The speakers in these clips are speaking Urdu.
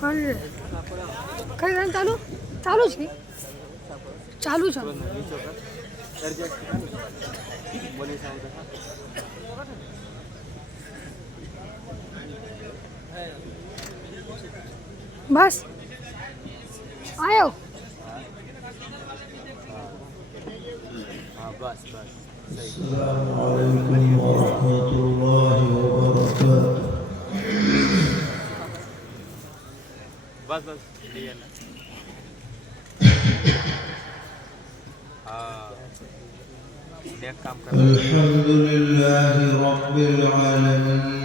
કઈ રન ચાલુ ચાલુ છે ચાલુ છે બસ આયો السلام عليكم ورحمة الله وبركاته. بس الحمد لله رب العالمين.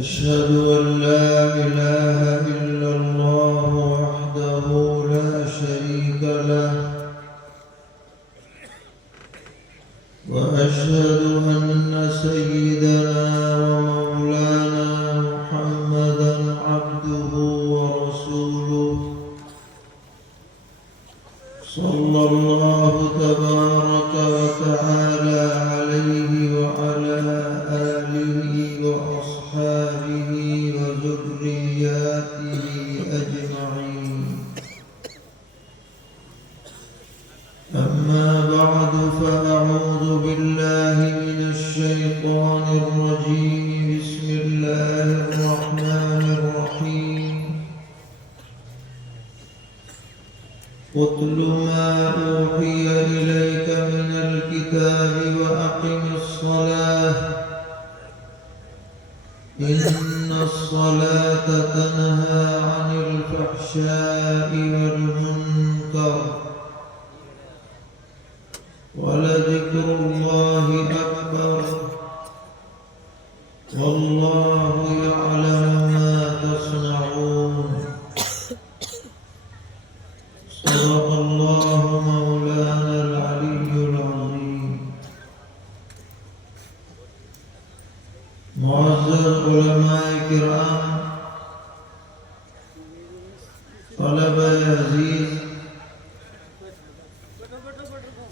أشهد أن لا إله إلا الله وحده لا شريك له، وأشهد أن سيدنا ومولانا محمدا عبده ورسوله، صلى الله تبارك وتعالى عليه وعلى آله وأصحابه وذرياته أجمعين. أما بعد، فأعوذ بالله من الشيطان الرجيم. بسم الله الرحمن الرحيم. اتل ما أوحي إليك من الكتاب وأقم الصلاة إن الصلاة تنهى عن الفحشاء والمنكر ولذكر الله أكبر والله يعلم ما تصنعون. صدق الله مولانا العلي العظيم. معزز علماء کرام، طلبہ عزیز،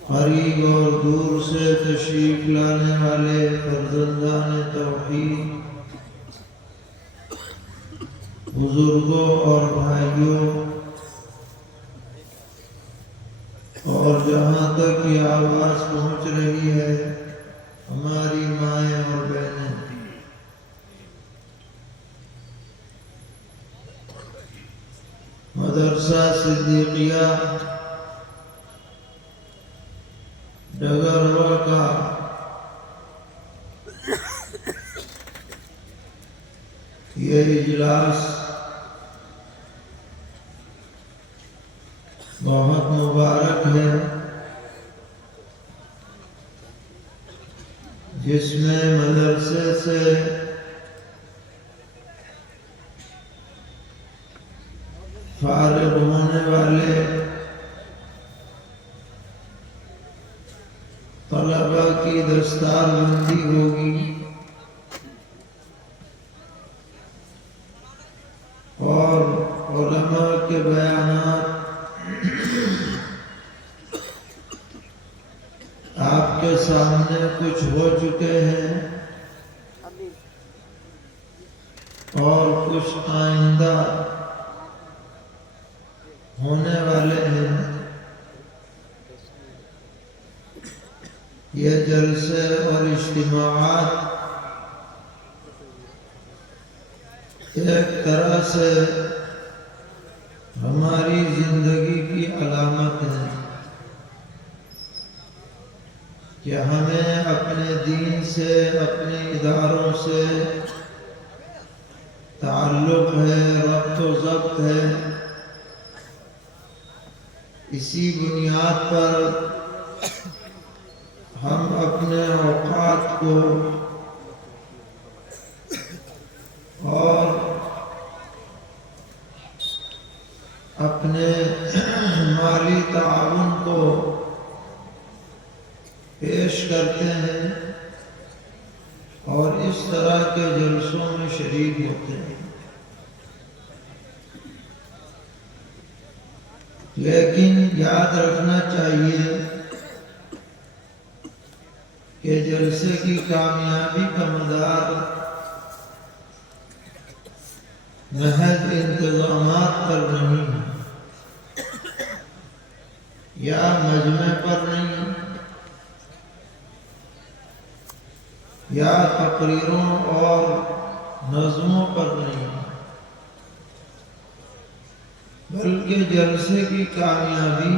قریب اور دور سے تشریف لانے والے فرزندان توحید، بزرگوں اور بھائیوں، اور جہاں تک یہ آواز پہنچ رہی ہے ہماری مائیں اور بہنیں، مدرسہ صدیقیہ ڈگروا کا یہ اجلاس بہت مبارک ہے، جس میں مدرسے سے فارغ ہونے والے طلبہ کی دستار بندی ہوگی اور علماء کے بیانات آپ کے سامنے کچھ ہو چکے ہیں اور کچھ آئندہ ہونے والے ہیں. یہ جلسے اور اجتماعات ایک طرح سے ہماری زندگی کی علامت ہے کہ ہمیں اپنے دین سے، اپنے اداروں سے تعلق ہے، ربط و ضبط ہے. اسی بنیاد پر ہم اپنے اوقات کو اور اپنے مالی تعاون کو پیش کرتے ہیں اور اس طرح کے جلسوں میں شریک ہوتے ہیں. لیکن یاد رکھنا چاہیے کہ جلسے کی کامیابی کا مدار محض انتظامات پر نہیں یا مجمع پر نہیں یا تقریروں اور نظموں پر نہیں، بلکہ جلسے کی کامیابی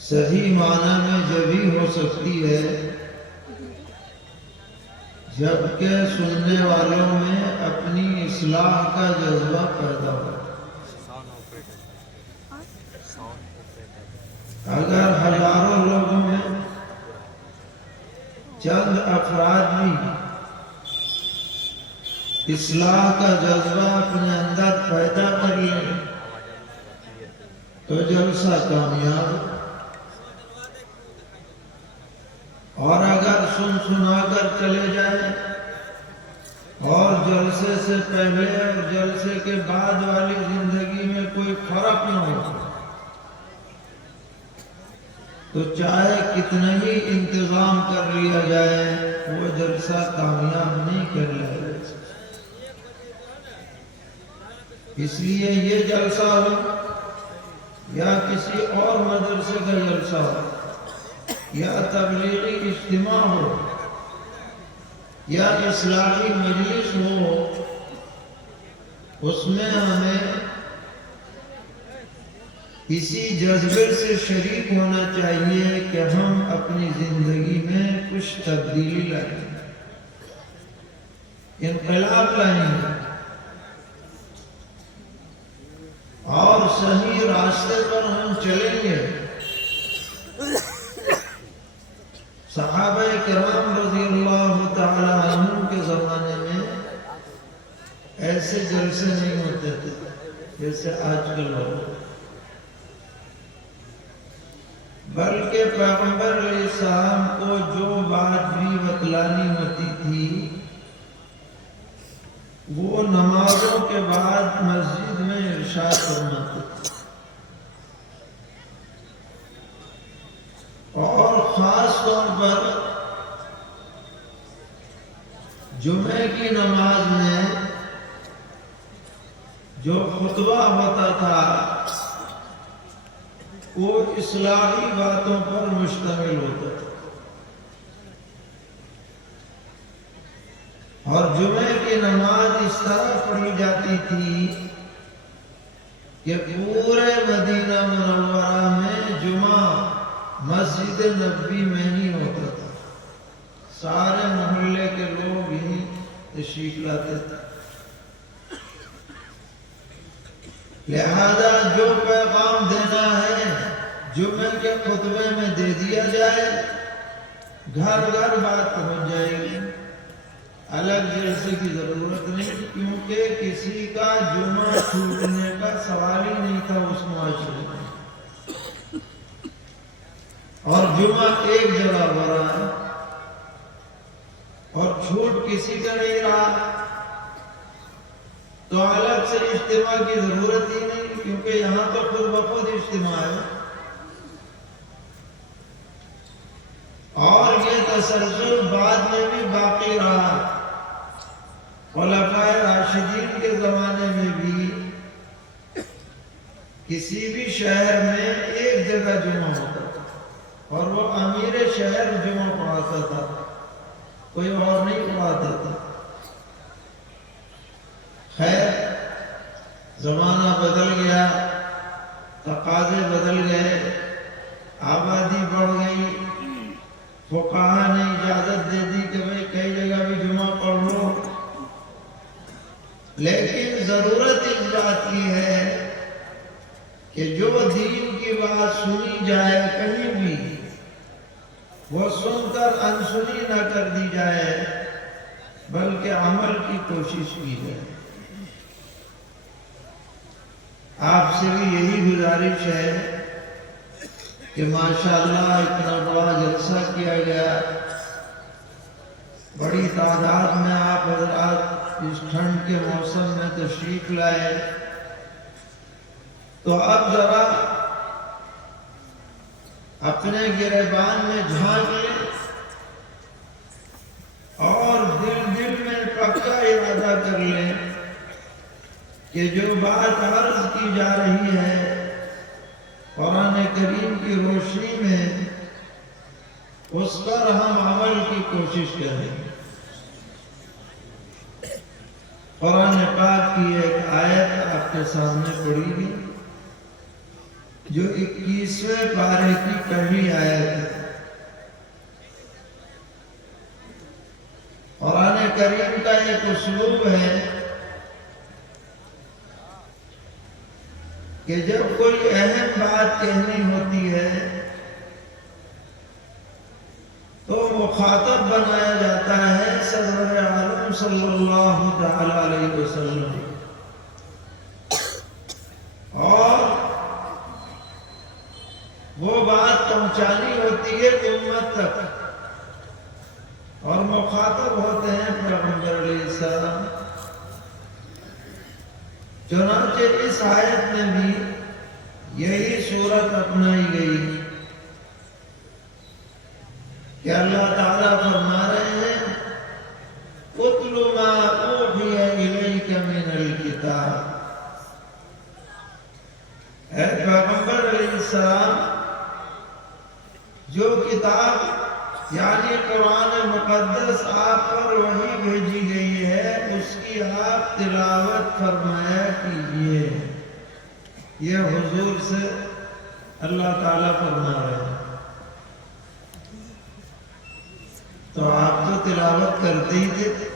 صحیح معنی میں جبھی ہو سکتی ہے جبکہ سننے والوں میں اپنی اصلاح کا جذبہ پیدا ہو۔ اگر ہزاروں لوگوں میں چند افراد بھی اصلاح کا جذبہ اپنے اندر پیدا کر لیں تو جلسہ کامیاب، اور اگر سن سنا کر چلے جائیں اور جلسے سے پہلے اور جلسے کے بعد والی زندگی میں کوئی فرق نہ ہو تو چاہے کتنا ہی انتظام کر لیا جائے وہ جلسہ کامیاب نہیں کہلائے گا۔ اس لیے یہ جلسہ ہو یا کسی اور مدرسے کا جلسہ ہو یا تبلیغی اجتماع ہو یا اصلاحی مجلس ہو، اس میں ہمیں اسی جذبے سے شریک ہونا چاہیے کہ ہم اپنی زندگی میں کچھ تبدیلی لائیں، انقلاب لائیں اور صحیح راستے پر ہم چلیں گے۔ صحابہ کرام رضی اللہ تعالی عنہ کے زمانے میں ایسے جلسے نہیں ہوتے تھے جیسے آج کل ہو، بلکہ پیغمبر علیہ السلام کو جو بات بھی بتلانی ہوتی تھی وہ نمازوں کے بعد مسجد میں ارشاد فرماتے تھے، اور خاص طور پر جمعے کی نماز میں جو خطبہ ہوتا تھا وہ اصلاحی باتوں پر مشتمل ہوتا تھا، اور جمعے کی نماز اس طرح پڑھی جاتی تھی کہ پورے مدینہ منورہ میں جمعہ مسجد نبوی میں ہی ہوتا تھا، سارے محلے کے لوگ ہی تشریف لاتے تھے، لہذا جو پیغام دینا ہے جمعے کے خطبے میں دے دیا جائے، گھر گھر بات پہنچ جائے گی، الگ جلسے کی ضرورت نہیں، کیونکہ کسی کا جمعہ چھوٹنے کا سوال ہی نہیں تھا اس معاشرے میں، اور جمعہ ایک جگہ ہو رہا ہے اور چھوٹ کسی کا نہیں رہا تو الگ سے اجتماع کی ضرورت ہی نہیں، کیونکہ یہاں تو خود بخود اجتماع ہے، اور یہ تسلسل بعد میں بھی باقی رہا۔ خلفائے راشدین کے زمانے میں بھی کسی بھی شہر میں ایک جگہ جمعہ ہوتا تھا اور وہ امیر شہر جمعہ پڑھاتا تھا، کوئی اور نہیں پڑھاتا تھا۔ خیر زمانہ بدل گیا، تقاضے بدل گئے، آبادی بڑھ گئی، فقہا نے اجازت دے دی کہ بھئی کئی جگہ بھی جمعہ پڑھ لو، لیکن ضرورت اس بات کی ہے کہ جو دین کی بات سنی جائے کہیں بھی وہ سن کر انسنی نہ کر دی جائے بلکہ عمل کی کوشش کی جائے۔ آپ سے بھی یہی گزارش ہے کہ ماشاءاللہ اتنا بڑا جلسہ کیا گیا، بڑی تعداد میں آپ حضرات اس ٹھنڈ کے موسم میں تشریف لائے، تو اب ذرا اپنے گریبان میں جھانک لیں اور دل میں پکا ارادہ کہ جو بات عرض کی جا رہی ہے قرآن کریم کی روشنی میں اس پر ہم عمل کی کوشش کریں. قرآن پاک کی ایک آیت آپ کے سامنے پڑھی گئی جو 21ویں پارے کی پہلی آیت ہے. قرآن کریم کا ایک اسلوب ہے کہ جب کوئی اہم بات کہنی ہوتی ہے تو مخاطب بنایا جاتا ہے سرور عالم صلی اللہ تعالی علیہ وسلم اور وہ بات پہنچانی ہوتی ہے امت تک اور مخاطب ہوتے ہیں پیغمبر علیہ السلام. چنانچہ اس آیت میں بھی یہی صورت اپنائی گئی کہ اللہ تعالیٰ فرما رہے ہیں اتل ما اوحی الیک من الکتاب. اے پیغمبر علیہ السلام جو کتاب یعنی قرآن مقدس آپ پر وحی بھیجی گئی ہے اس کی آپ تلاوت فرمایا کیجئے. یہ حضور سے اللہ تعالیٰ فرما رہے ہیں. تو آپ تو تلاوت کرتے ہی تھے,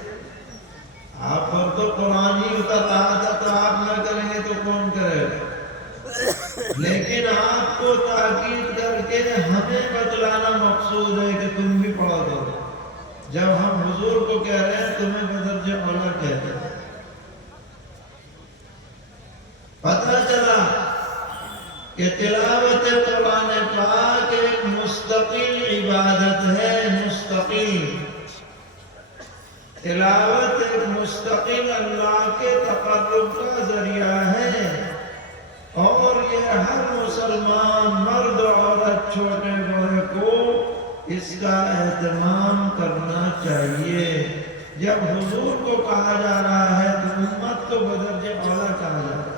آپ پر تو قرآن ہی اتر رہا تھا, تو آپ نہ کریں گے تو کون کرے گا. لیکن آپ کو تاکید کر کے ہمیں بتلانا مقصود ہے کہ تم بھی پڑھا دو. جب ہم حضور کو کہہ رہے ہیں تمہیں بدرجہ اولا کہتے ہیں. پتہ چلا کہ تلاوت قرآن پاک ایک مستقل عبادت ہے. مستقل تلاوت ایک مستقل اللہ کے تقرب کا ذریعہ ہے اور یہ ہر مسلمان مرد عورت چھوٹے بڑے کو اس کا اہتمام کرنا چاہیے. جب حضور کو کہا جا رہا ہے تو امت کو بدرجہ اولا کہا جا رہا ہے.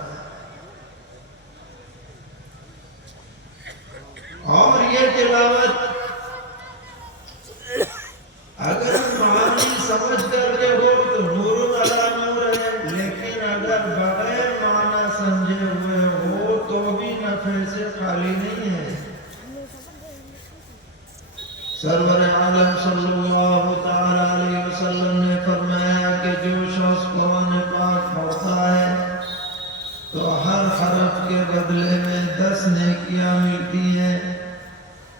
اور یہ تلاوت اگر معانی سمجھ کر کے ہو تو نور علی نور ہے, لیکن اگر بغیر معنی سمجھے ہوئے ہو تو بھی نفع سے خالی نہیں ہے. سرور عالم صلی اللہ تعالی علیہ وسلم نے فرمایا کہ جو شخص قرآن پاک پڑھتا ہے تو ہر حرف کے بدلے میں 10 نیکیاں ملتی ہیں.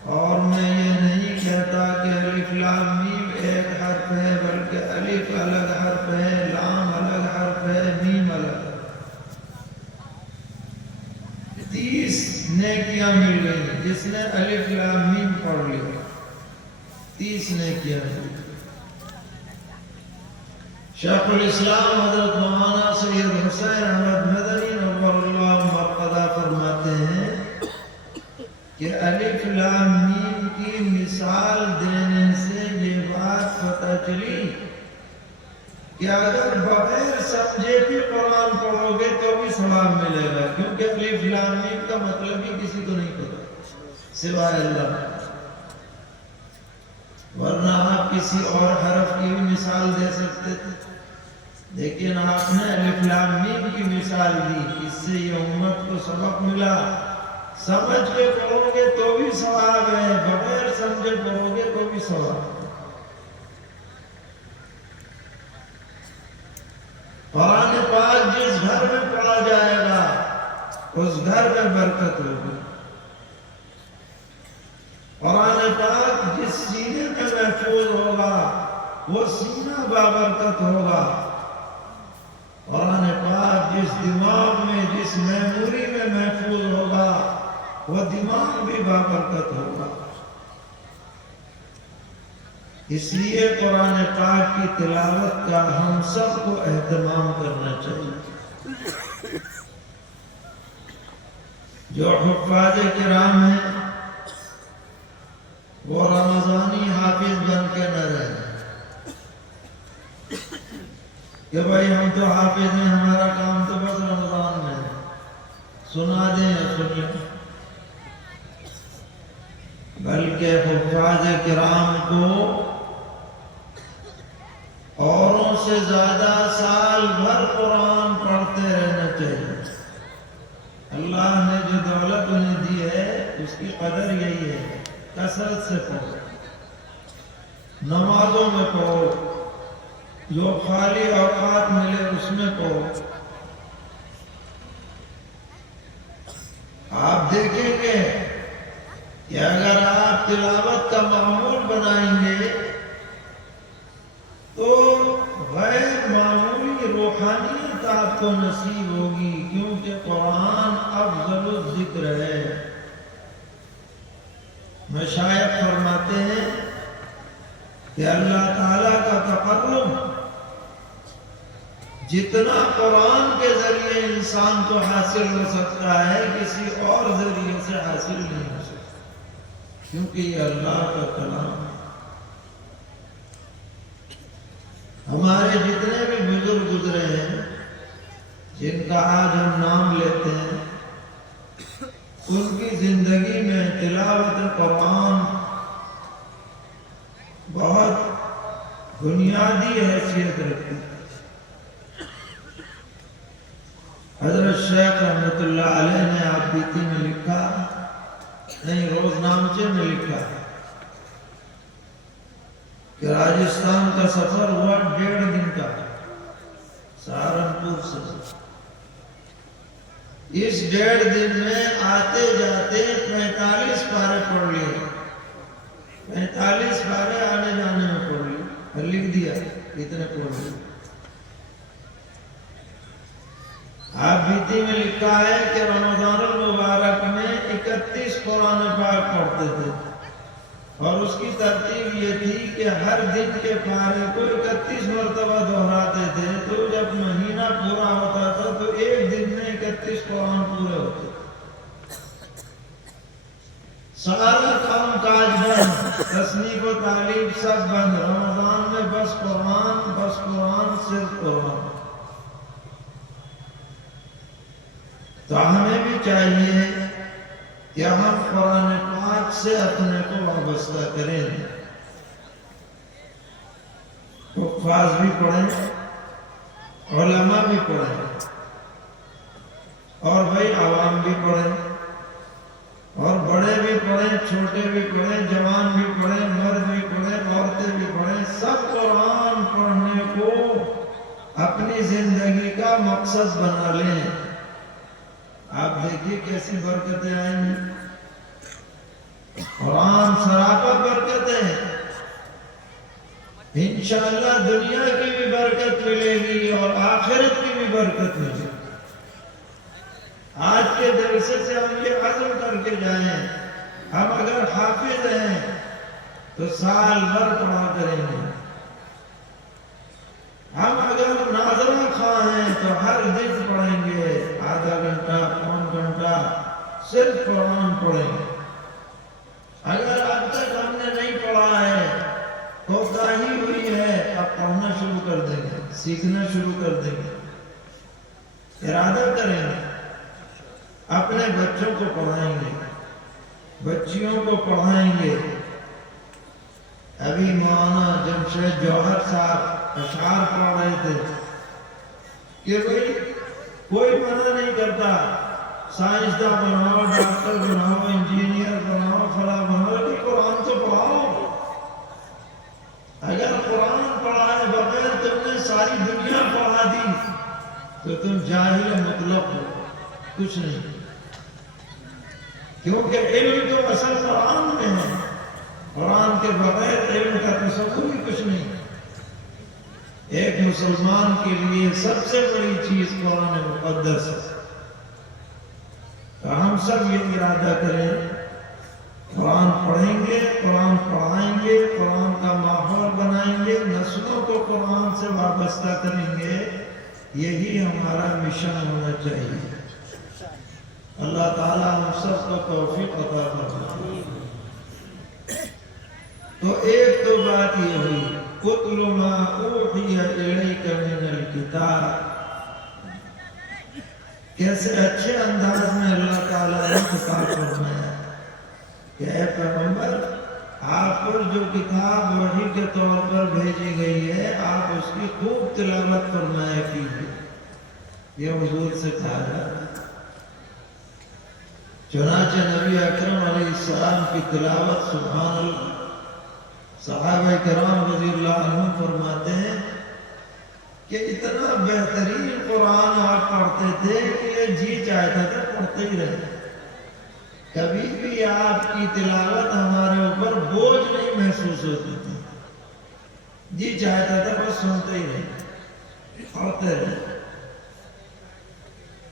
اور میں یہ نہیں کہتا کہ الف لام میم ایک حرف ہے, بلکہ الف الگ حرف ہے, لام الگ حرف ہے, میم الگ. 30 نیکیاں مل گئی جس نے الف لام میم پڑھ لی, 30 نیکیاں مل گئی. شیخ الاسلام حضرت مولانا سید حسین احمد مدنی نور اللہ مرقدہ فرماتے ہیں کہ الف لام میم کی مثال دینے سے یہ بات پتہ چلی کہ اگر بغیر سمجھے بھی قرآن پڑھو گے تو بھی ثواب ملے گا, کیونکہ الف لام میم کا مطلب ہی کسی کو نہیں پتا سوائے اللہ. ورنہ آپ کسی اور حرف کی بھی مثال دے سکتے تھے, لیکن آپ نے الف لام میم کی مثال دی. اس سے یہ امت کو سبق ملا. سمجھ کے پڑھو گے تو بھی ثواب ہے, بغیر سمجھے پڑھو گے تو بھی ثواب ہے. قرآن پاک جس گھر میں پڑھا جائے گا اس گھر میں برکت ہوگی. قرآن پاک جس سینے میں محفوظ ہوگا وہ سینہ بابرکت ہوگا. قرآن پاک جس دماغ میں, جس میموری میں محفوظ ہوگا وہ دماغ بھی بابرکت ہوگا. اس لیے قرآن پاک کی تلاوت کا ہم سب کو اہتمام کرنا چاہیے. جو حفاظ کرام ہیں وہ رمضانی حافظ بن کے نہ رہیں کہ بھائی ہم تو حافظ ہیں, ہمارا کام تو بس سنا دیں یا سن لیں، بلکہ حفاظ کرام کو اوروں سے زیادہ سال بھر قرآن پڑھتے رہنا چاہیے۔ اللہ نے جو دولت انہیں دی ہے اس کی قدر یہی ہے، کثرت سے پڑھو، نمازوں میں پڑھو، جو خالی اوقات ملے اس میں پڑھو۔ آپ دیکھیں گے کہ اگر آپ تلاوت کا معمول بنائیں گے تو غیر معمولی روحانیت آپ کو نصیب ہوگی، کیونکہ قرآن افضل الذکر ہے۔ مشائخ فرماتے ہیں کہ اللہ تعالیٰ کا تقرب جتنا قرآن کے ذریعے انسان کو حاصل ہو سکتا ہے کسی اور ذریعے سے حاصل نہیں ہو سکتا، کیونکہ یہ اللہ کا کلام ہے۔ ہمارے جتنے بھی بزرگ گزرے ہیں جن کا آج ہم نام لیتے ہیں، ان کی زندگی میں تلاوت قرآن بہت بنیادی حیثیت رکھتی ہے۔ حضرت شیخ رحمت اللہ علیہ نے آپ بیتی میں لکھا، نہیں روز نامچے میں لکھا کہ راجستھان کا سفر ہوا 1.5 دن کا، سہارنپور سے۔ اس 1.5 دن میں آتے جاتے 45 پارے پڑھ لیے، 45 پارے آنے جانے میں پڑھ لیے اور لکھ دیا اتنے پڑھ لیے۔ آپ بیتی میں لکھا ہے کہ رمضان المبارک میں 31 قرآن پاک پڑھتے تھے، اور اس کی ترتیب یہ تھی کہ ہر دن کے پارے کو 31 مرتبہ دہراتے تھے، تو جب مہینہ پورا ہوتا تھا تو ایک دن میں 31 قرآن پورے ہوتے تھے۔ سارا کام کاج بند، تصنیف و تعلیف سب بند، رمضان میں بس قرآن صرف قرآن۔ تو ہمیں بھی چاہیے کہ ہم قرآن پاک سے اپنے کو وابستہ کریں، حفاظ بھی پڑھیں، علماء بھی پڑھیں، اور بھائی عوام بھی پڑھیں، اور بڑے بھی پڑھیں، چھوٹے بھی پڑھیں، جوان بھی پڑھیں، مرد بھی پڑھیں، عورتیں بھی پڑھیں، سب قرآن پڑھنے کو اپنی زندگی کا مقصد بنا لیں۔ آپ دیکھیے کیسی برکتیں آئیں گی، قرآن سراپا برکتیں، انشاءاللہ دنیا کی بھی برکت ملے گی اور آخرت کی بھی برکت ملے گی۔ آج کے جلسے سے ہم یہ عزم کر کے جائیں، ہم اگر حافظ ہیں تو سال بھر پڑھا کریں گے، ہم اگر ناظرہ خواہ ہیں تو ہر دن پڑھیں گے، آدھا گھنٹہ پون گھنٹہ صرف قرآن پڑھیں گے۔ اگر اب تک ہم نے نہیں پڑھا ہے، کوتاہی ہوئی ہے، اب پڑھنا شروع کر دیں گے، سیکھنا شروع کر دیں گے، ارادہ کریں گے، اپنے بچوں کو پڑھائیں گے، بچیوں کو پڑھائیں گے۔ ابھی مولانا جمشید جوہر صاحب اشعار پڑھ رہے تھے کہ بھئی کوئی منع نہیں کرتا، سائنسداں بناؤ، ڈاکٹر بناؤ، انجینئر بناؤ، فلاں بناؤ، لیکن قرآن تو پڑھاؤ۔ اگر قرآن پڑھائے بغیر تم نے ساری دنیا پڑھا دی تو تم جاہل مطلق ہو، کچھ نہیں، کیونکہ علم تو اصل قرآن میں ہے، قرآن کے بغیر علم کا تصور ہی کچھ نہیں۔ ایک مسلمان کے لیے سب سے بڑی چیز قرآن مقدس ہے۔ تو ہم سب یہ ارادہ کریں، قرآن پڑھیں گے، قرآن پڑھائیں گے، قرآن کا ماحول بنائیں گے، نسلوں کو قرآن سے وابستہ کریں گے، یہی ہمارا مشن ہونا چاہیے۔ اللہ تعالیٰ ہم سب کو توفیق عطا فرمائے۔ تو ایک تو بات یہ ہوئی، اتل ما اوحی الیک من الکتاب، کیسے اچھے انداز میں اللہ تعالیٰ نے خطاب فرمایا کہ اے پیغمبر آپ پر جو کتاب وحی کے طور پر بھیجی گئی ہے آپ اس کی خوب تلاوت فرمایا کیجیے، یہ حضور سے کہا جاتا ہے۔ چنانچہ نبی اکرم علیہ السلام کی تلاوت سبحان اللہ، صحابہ کرام رضی اللہ عنہ فرماتے ہیں کہ اتنا بہترین قرآن آپ پڑھتے تھے کہ یہ جی چاہتا تھا پڑھتے ہی رہے، کبھی بھی آپ کی تلاوت ہمارے اوپر بوجھ نہیں محسوس ہوتی تھی، جی چاہتا تھا بس سنتے ہی رہے، پڑھتے رہے۔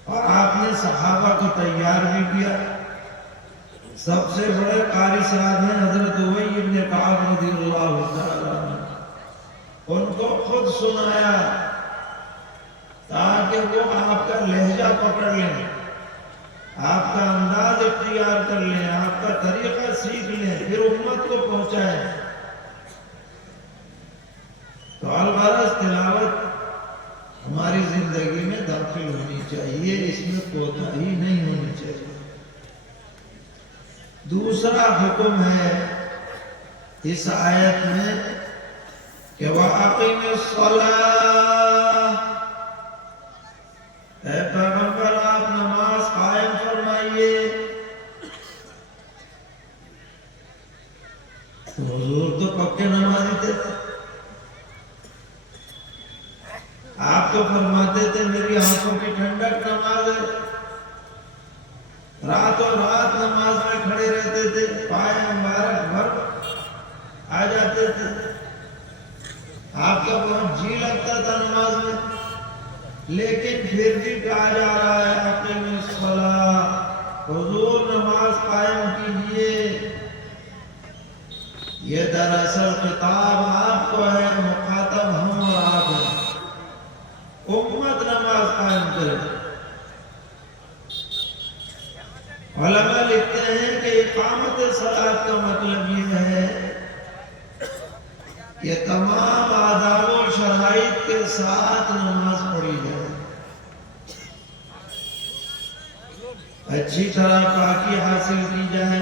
اور آپ نے صحابہ کو تیار بھی کیا۔ سب سے بڑے قاری صاحب ہیں حضرت ابی بن کعب رضی اللہ تعالیٰ عنہ، ان کو خود سنایا تاکہ وہ آپ کا لہجہ پکڑ لیں، آپ کا انداز اختیار کر لیں، آپ کا طریقہ سیکھ لیں، پھر امت کو پہنچائیں۔ تو الغرض تلاوت ہماری زندگی میں داخل ہونی چاہیے، اس میں کوتاہی نہیں ہونی چاہیے۔ دوسرا حکم ہے اس آیت میں کہ وَأَقِمِ الصَّلَاةَ، اے پیغمبر آپ نماز قائم فرمائیے۔ حضور تو پکے نمازی تھے، آپ تو فرماتے تھے میری آنکھوں کی ٹھنڈک نماز ہے، راتوں رات نماز میں کھڑے رہتے تھے، پائے مبارک بھر آ جاتے تھے، آپ کا بہت جی لگتا تھا نماز میں، لیکن پھر بھی کہا جا رہا ہے اقیم الصلاۃ، حضور نماز قائم کیجیے۔ یہ دراصل خطاب آپ کو ہے، مخاطب ہم اور آپ ہیں، امت نماز قائم کرے۔ علماء لکھتے ہیں کہ اقامت صلاۃ کا مطلب یہ ہے کہ تمام آداب و شرائط کے ساتھ نماز پڑھی جائے، اچھی طرح پاکی حاصل کی جائے،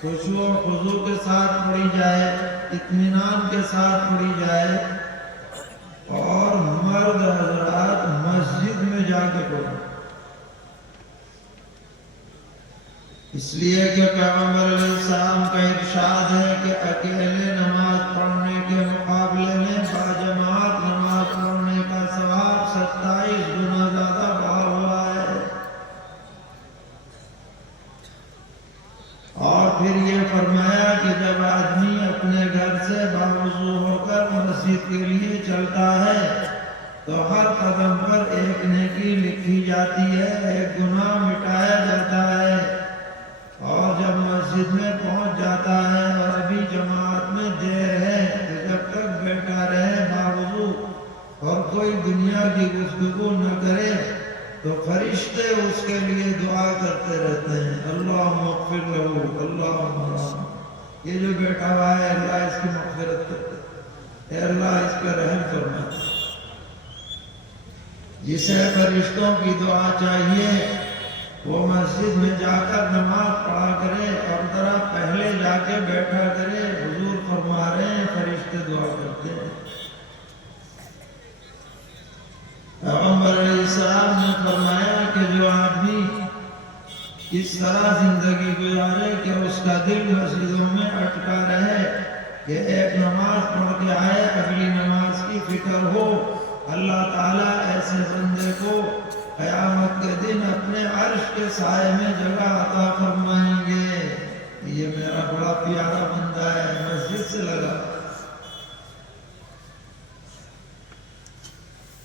خشوع و خضوع کے ساتھ پڑھی جائے، اطمینان کے ساتھ پڑھی جائے، اور مرد حضرات مسجد میں جا کے پڑھیں، اس لیے کہ پیغمبر علیہ السلام کا ارشاد ہے کہ اکیلے نماز پڑھنے کے مقابلے میں باجماعت نماز پڑھنے کا ثواب 27 گنا زیادہ بڑھا ہوا ہے۔ اور پھر یہ فرمایا کہ جب آدمی اپنے گھر سے باوضو ہو کر مسجد کے لیے چلتا ہے تو ہر قدم پر ایک نیکی لکھی جاتی ہے، ایک گناہ مٹایا جاتا ہے، اور جب مسجد میں پہنچ جاتا ہے اور ابھی جماعت میں دیر ہے تو جب تک بیٹھا رہے باوضو اور کوئی دنیا کی گفتگو نہ کرے تو فرشتے اس کے لیے دعا کرتے رہتے ہیں، اللہم اغفر لہ، اللہم ارحمہ، یہ جو بیٹھا ہوا ہے اللہ اس کی مغفرت کرتے، اے اللہ اس پر رحم فرما۔ جسے فرشتوں کی دعا چاہیے وہ مسجد میں جا کر نماز پڑھا کرے اور ذرا پہلے جا کے بیٹھا کرے، حضور فرما رہے ہیں فرشتے دعا کرتے ہیں۔ پیغمبر علیہ السلام نے فرمایا کہ جو آدمی اس طرح زندگی گزارے کہ اس کا دل مسجدوں میں اٹکا رہے، کہ ایک نماز پڑھ کے آئے اگلی نماز کی فکر ہو، اللہ تعالیٰ ایسے بندے کو قیامت کے دن اپنے عرش کے سائے میں جگہ عطا فرمائیں گے۔ یہ میرا بڑا پیارا بندہ ہے، مسجد سے لگا۔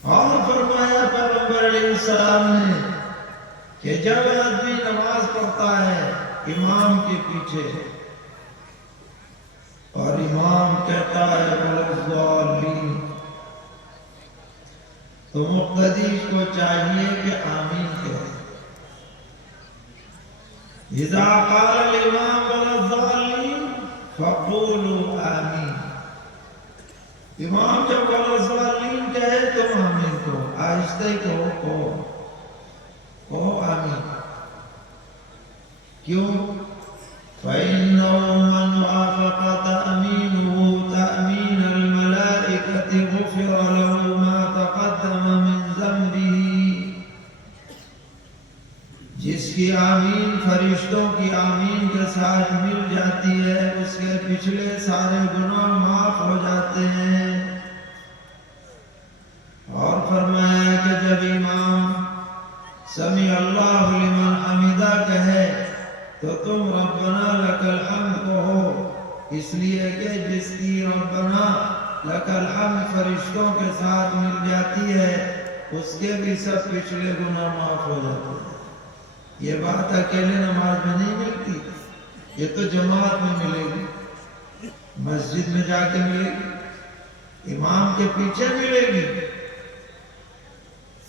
اور فرمایا پیغمبر علیہ السلام نے کہ جب آدمی نماز پڑھتا ہے امام کے پیچھے اور امام کہتا ہے وَلَضَّالِّينَ، تو مقتدی کو چاہیے کہ آمین کہے۔ اذا قال الامام وَلَضَّالِّينَ فَقُولُوا آمین، امام جب وَلَضَّالِّينَ کہے تو آمین کہو، آہستہ ہی کہو۔ کہو آمین. کیوں؟ فَإِنَّهُ مَنْ وَافَقَ تَأْمِينُهُ تَأْمِينَ الْمَلَائِكَةِ غُفِرَ لَهُ مَا تَقَدَّمَ مِنْ ذَنْبِهِ. جس کی آمین فرشتوں کی آمین کے ساتھ مل جاتی ہے اس کے پچھلے سارے گناہ معاف ہو جاتے ہیں. اور فرمایا کہ جب امام سمیع اللہ لمن حمدہ کہے تو تم ربنا لک الحمد کہو، اس لیے کہ جس کی ربنا لک الحمد فرشتوں کے ساتھ مل جاتی ہے اس کے بھی سب پچھلے گناہ معاف ہو جاتے ہیں. یہ بات اکیلے نماز میں نہیں ملتی، یہ تو جماعت میں ملے گی، مسجد میں جا کے ملے گی، امام کے پیچھے ملے گی.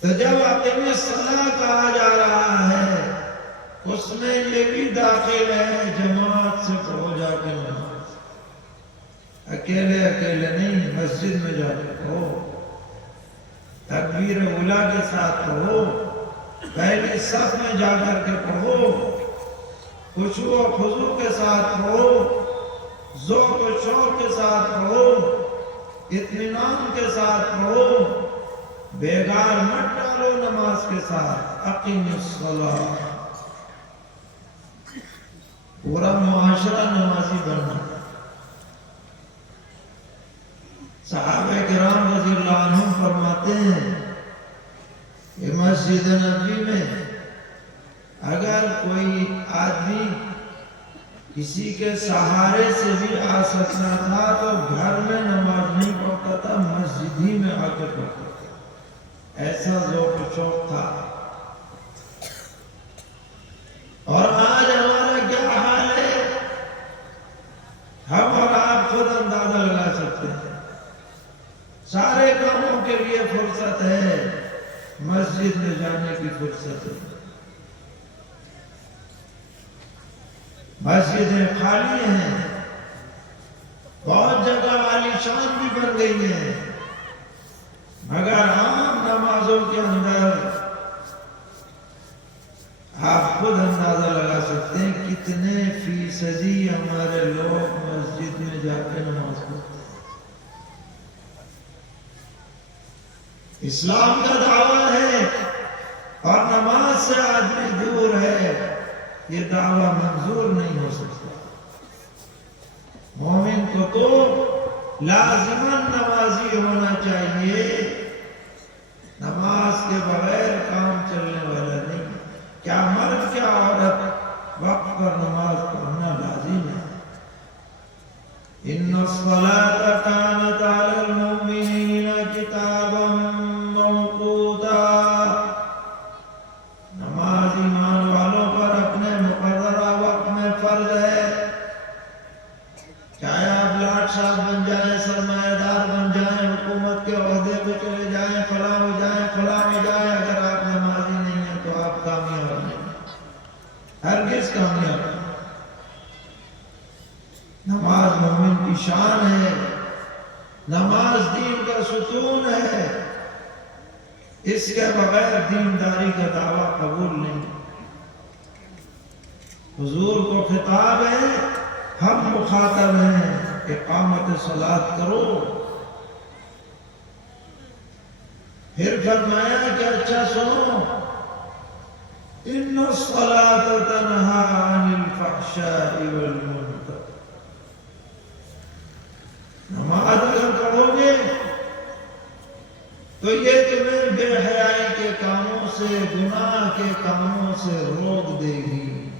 تو جب اقیم الصلاۃ کہا جا رہا ہے اس میں یہ بھی داخل ہے جماعت سے پڑھو جا کے نماز، اکیلے نہیں، مسجد میں جا کے پڑھو، تکبیر اولیٰ کے ساتھ پڑھو، پہلے صف میں جا کر کے پڑھو، خشوع و خضوع کے ساتھ پڑھو، ذوق و شوق کے ساتھ پڑھو، اطمینان کے ساتھ پڑھو، بیگار مت ڈالو نماز کے ساتھ. اقیم الصلاۃ. پورا معاشرہ نمازی بننا. صحابہ کرام رضی اللہ عنہم فرماتے ہیں کہ مسجد نبوی میں اگر کوئی آدمی کسی کے سہارے سے بھی آ سکتا تھا تو گھر میں نماز نہیں پڑھتا تھا، مسجد ہی میں آ کے پڑھتا تھا. ایسا ذوق و شوق تھا. اور آج ہمارا کیا حال ہے؟ ہم اور آپ خود اندازہ لگا سکتے ہیں. سارے کاموں کے لیے فرصت ہے، مسجد میں جانے کی فرصت ہے. مسجدیں خالی ہیں، بہت جگہ والی شان بھی بن گئی ہیں، مگر عام نمازوں کے اندر آپ خود اندازہ لگا سکتے ہیں کتنے فیصدی ہمارے لوگ مسجد میں جا کے نماز پڑھتے ہیں. اسلام کا دعویٰ ہے اور نماز سے آدمی دور ہے، یہ دعویٰ منظور نہیں ہو سکتا. مومن کو تو لازماً نمازی ہونا چاہیے، نماز کے بغیر کام چلنے والا نہیں. کیا مرد کیا عورت وقت پر نماز پڑھنا لازم ہے. ان الصلاۃ کانت علی المؤمنین کتابا موقوتا. نماز ایمان والوں پر اپنے مقررہ وقت میں فرض ہے. چاہے آپ لاٹ صاحب بن جائیں، سرمایہ دار بن جائیں، حکومت کے عہدے پہ چلے جائیں، فلاں ہو جائیں، اگر آپ نمازی نہیں ہیں تو آپ کامیاب نہیں، ہرگز کامیاب نہیں. نماز مومن کی شان ہے، نماز دین کا ستون ہے، اس کے بغیر دینداری کا دعویٰ قبول نہیں. حضور کو خطاب ہے، ہم مخاطب ہیں، اقامت صلاۃ کرو. پھر فرمایا کہ اچھا سنو، ان الصلاۃ تنہی عن الفحشاء والمنکر. نماز اگر پڑھو گے تو یہ تمہیں بے حیائی کے کاموں سے، گناہ کے کاموں سے روک دے گی.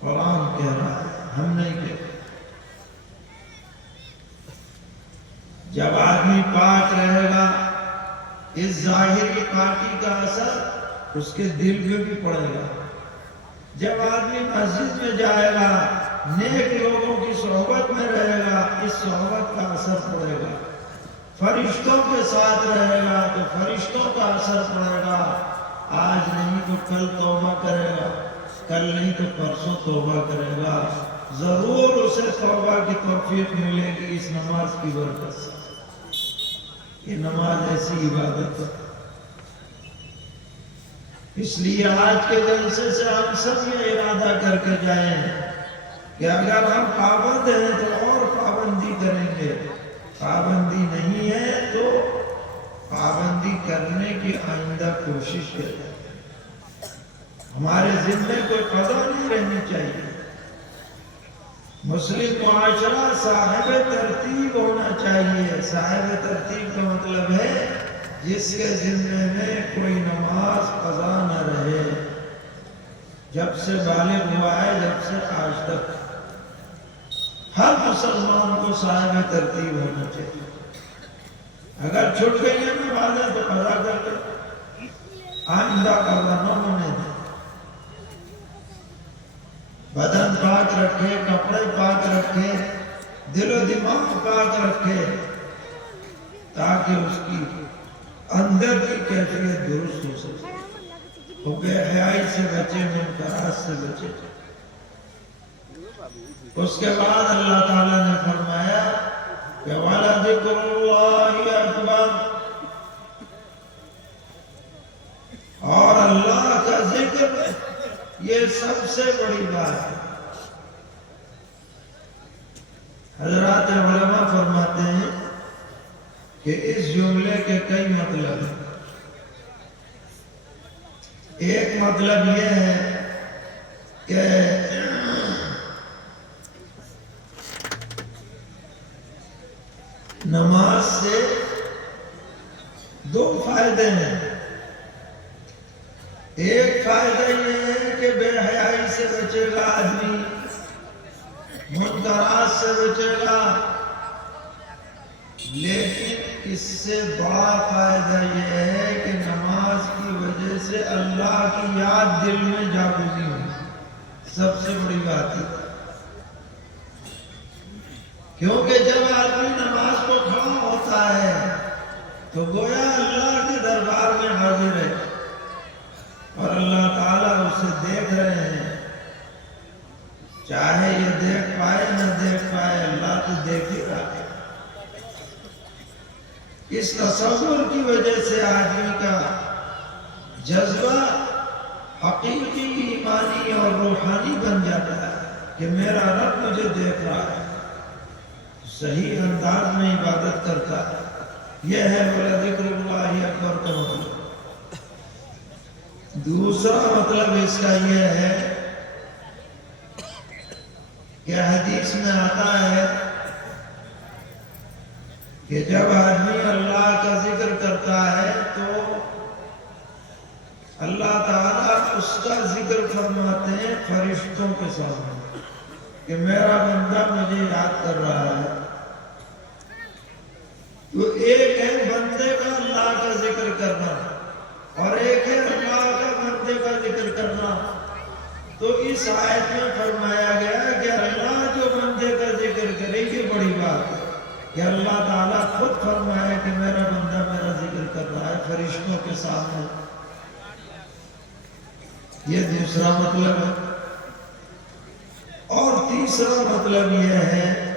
قرآن کہہ رہا ہے، ہم نہیں کہتے. جب آدمی پاک رہے گا اس ظاہری پاکی کا اثر اس کے دل پہ بھی پڑے گا. جب آدمی مسجد میں جائے گا، نیک لوگوں کی صحبت میں رہے گا، اس صحبت کا اثر پڑے گا. فرشتوں کے ساتھ رہے گا تو فرشتوں کا اثر پڑے گا. آج نہیں تو کل توبہ کرے گا، کل نہیں تو پرسوں توبہ کرے گا. ضرور اسے توبہ کی توفیق ملے گی اس نماز کی برکت سے. یہ نماز ایسی عبادت ہے، اس لیے آج کے جلسے سے ہم سب یہ ارادہ کر کے جائیں کہ اگر ہم پابند ہیں تو اور پابندی کریں گے، پابندی نہیں ہے تو پابندی کرنے کی آئندہ کوشش کریں۔ ہمارے ذمے کوئی قضا نہیں رہنی چاہیے۔ مسلم معاشرہ صاحب ترتیب ہونا چاہیے۔ صاحب ترتیب کا مطلب ہے جس کے ذمے میں کوئی نماز قضا نہ رہے، جب سے بالغ ہوا ہے جب سے آج تک ہر مسلمان کو صاحب ترتیب ہونا چاہیے۔ اگر چھوٹ گئی ہے نمازیں تو قضا کر کے آئندہ قضا نہ ہونے دیں۔ بدن پاک رکھے، کپڑے پاک رکھے، دل و دماغ پاک رکھے، تاکہ اس کی اندر کی کیفیت درست ہو سکے، وہ بے حیائی سے بچے، منکرات سے بچے۔ اس کے بعد اللہ تعالیٰ نے فرمایا کہ وَلَذِكْرُ اللَّهِ أَكْبَرُ، اور اللہ کا ذکر یہ سب سے بڑی بات ہے۔ حضرات علماء فرماتے ہیں کہ اس جملے کے کئی مطلب ہیں۔ ایک مطلب یہ ہے کہ نماز سے دو فائدے ہیں۔ ایک فائدہ یہ ہے کہ بے حیائی سے بچے گا آدمی، منکرات سے بچے گا، لیکن اس سے بڑا فائدہ یہ ہے کہ نماز کی وجہ سے اللہ کی یاد دل میں جاگزی ہوگی۔ سب سے بڑی بات ہے، کیونکہ جب آدمی نماز کو کھڑا ہوتا ہے تو گویا اللہ کے دربار میں حاضر ہے اور اللہ تعالیٰ اسے دیکھ رہے ہیں۔ چاہے یہ دیکھ پائے نہ دیکھ پائے، اللہ تو دیکھ ہی رہا ہے۔ اس تصور کی وجہ سے آدمی کا جذبہ حقیقی، ایمانی اور روحانی بن جاتا ہے کہ میرا رب مجھے دیکھ رہا ہے، صحیح انداز میں عبادت کرتا ہے۔ یہ ہے وَلَذِكْرُ اللَّهِ أَكْبَرُ کا مطلب۔ دوسرا مطلب اس کا یہ ہے کہ حدیث میں آتا ہے کہ جب آدمی اللہ کا ذکر کرتا ہے تو اللہ تعالیٰ اس کا ذکر فرماتے ہیں فرشتوں کے سامنے کہ میرا بندہ مجھے یاد کر رہا ہے۔ تو ایک ہے بندے کا اللہ کا ذکر کرنا اور ایک ہے اللہ کا بندے کا ذکر کرنا۔ تو اس آیت میں فرمایا گیا کہ اللہ جو بندے کا ذکر کرے، یہ بڑی بات ہے کہ اللہ تعالیٰ خود فرمایا کہ میرا بندہ میرا ذکر کر رہا ہے فرشتوں کے سامنے۔ یہ دوسرا مطلب ہے۔ اور تیسرا مطلب یہ ہے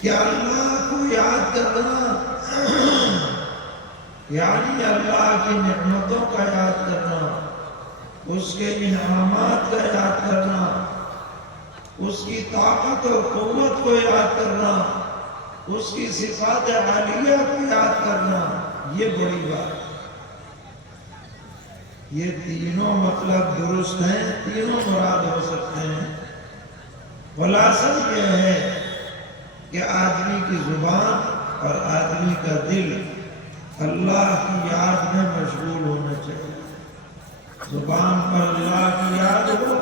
کہ اللہ کو یاد کرنا یعنی اللہ کی نعمتوں کا یاد کرنا، اس کے انعامات کا یاد کرنا، اس کی طاقت اور قوت کو یاد کرنا، اس کی صفات عالیہ کو یاد کرنا، یہ بڑی بات ہے۔ یہ تینوں مطلب درست ہیں، تینوں مراد ہو سکتے ہیں۔ خلاصہ یہ ہے کہ آدمی کی زبان اور آدمی کا دل اللہ کی یاد میں مشغول ہونا چاہیے۔ زبان پر اللہ کی یاد ہو،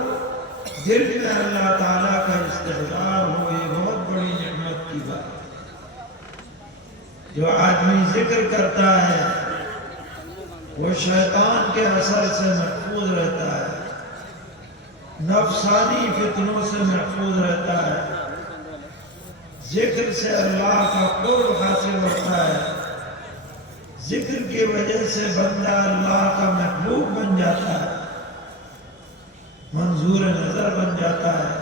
دل میں اللہ تعالیٰ کا استحضار ہو، یہ بہت بڑی نعمت کی بات ہے۔ جو آدمی ذکر کرتا ہے وہ شیطان کے اثر سے محفوظ رہتا ہے، نفسانی فتنوں سے محفوظ رہتا ہے، ذکر سے اللہ کا قرب حاصل ہوتا ہے، ذکر کی وجہ سے بندہ اللہ کا محبوب بن جاتا ہے، منظور نظر بن جاتا ہے۔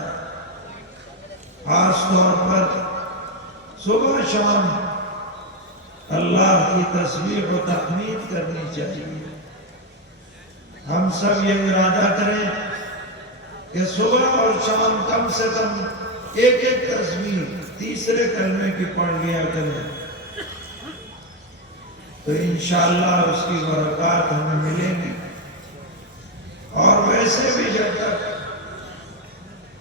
خاص طور پر صبح شام اللہ کی تسبیح و تحمید کرنی چاہیے۔ ہم سب یہ ارادہ کریں کہ صبح اور شام کم سے کم ایک تسبیح تیسرے کلمے کی پڑھ لیا کریں، تو انشاءاللہ اس کی برکات ہمیں ملیں گی۔ اور ویسے بھی جب تک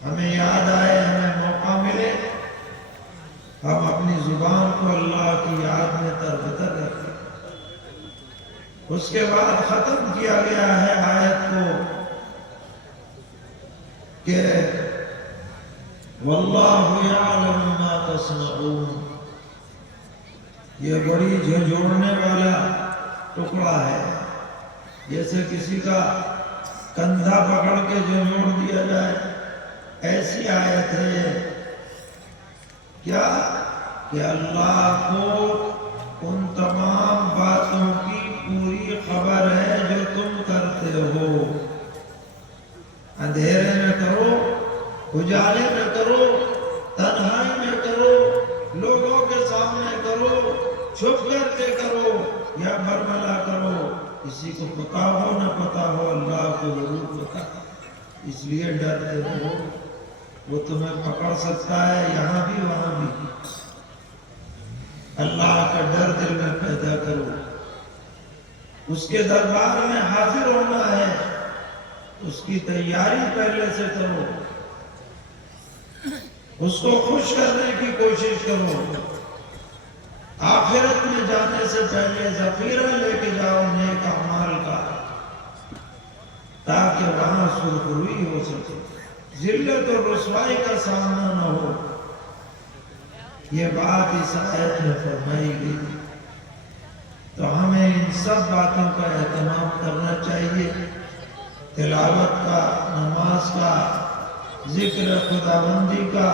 ہمیں یاد آئے، ہمیں موقع ملے، ہم اپنی زبان کو اللہ کی یاد میں تربتر رکھیں۔ اس کے بعد ختم کیا گیا ہے آیت کو کہ واللہ یعلم ما تصنعون۔ یہ بڑی جھنجھوڑنے والا ٹکڑا ہے، جیسے کسی کا کندھا پکڑ کے جھنجھوڑ دیا جائے، ایسی آیت ہے کیا کہ اللہ کو ان تمام باتوں کی پوری خبر ہے جو تم کرتے ہو، اندھیرے میں کرو، اجالے میں کرو، تنہائی میں کرو، لوگوں کے سامنے کرو، چھپ کر کے کرو یا برملا کرو، کسی کو پتا ہو نہ پتا ہو، اللہ کو ضرور پتا۔ اس لیے ڈرتے رہو، وہ تمہیں پکڑ سکتا ہے یہاں بھی وہاں بھی۔ اللہ کا ڈر دل میں پیدا کرو، اس کے دربار میں حاضر ہونا ہے، اس کی تیاری پہلے سے کرو، اس کو خوش کرنے کی کوشش کرو۔ آخرت میں جانے سے پہلے ذخیرہ لے کے جاؤ نیک اعمال کا، تاکہ وہاں سرخروئی ہو سکے، ذلت اور رسوائی کا سامنا نہ ہو۔ یہ بات اس آیت میں فرمائی گئی، تو ہمیں ان سب باتوں کا اہتمام کرنا چاہیے، تلاوت کا، نماز کا، ذکر خداوندی کا،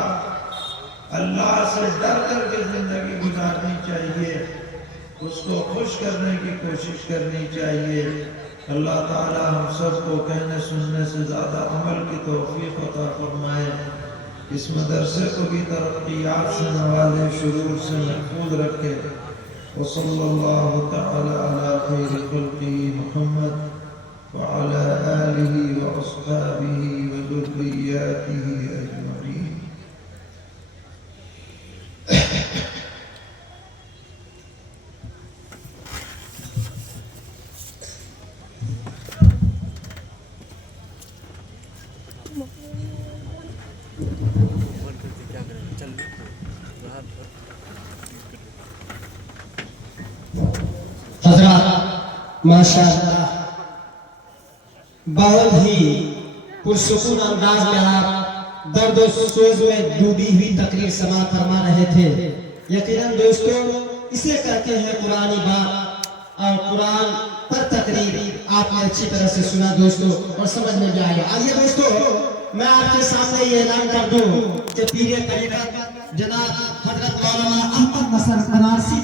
اللہ سے ڈر کر کے زندگی گزارنی چاہیے، اس کو خوش کرنے کی کوشش کرنی چاہیے۔ اللہ تعالی ہم سب کو کہنے سننے سے زیادہ عمل کی توفیق عطا فرمائے، اس مدرسے کو بھی ترقیات سے نوازے، شرور سے محفوظ رکھے۔ وصلی اللہ تعالی علی خیر خلقہ محمد وعلى آلہ واصحابہ وذریاتہ اجمعین۔ حضرات ماشاءاللہ بہت ہی پرسکون انداز میں آپ درد و سوز میں ڈوبی ہوئی تقریر سماعت فرما رہے تھے۔ یقیناً دوستو اسے کہتے ہیں قرآنی بات، اور قرآن پر تقریر آپ نے اچھی طرح سے سنا دوستو اور سمجھ میں بھی آیا۔ آئیے دوستو میں آپ کے سامنے یہ اعلان کر دوں کہ پیر طریقت جناب حضرت مولانا احمد نصر بنارسی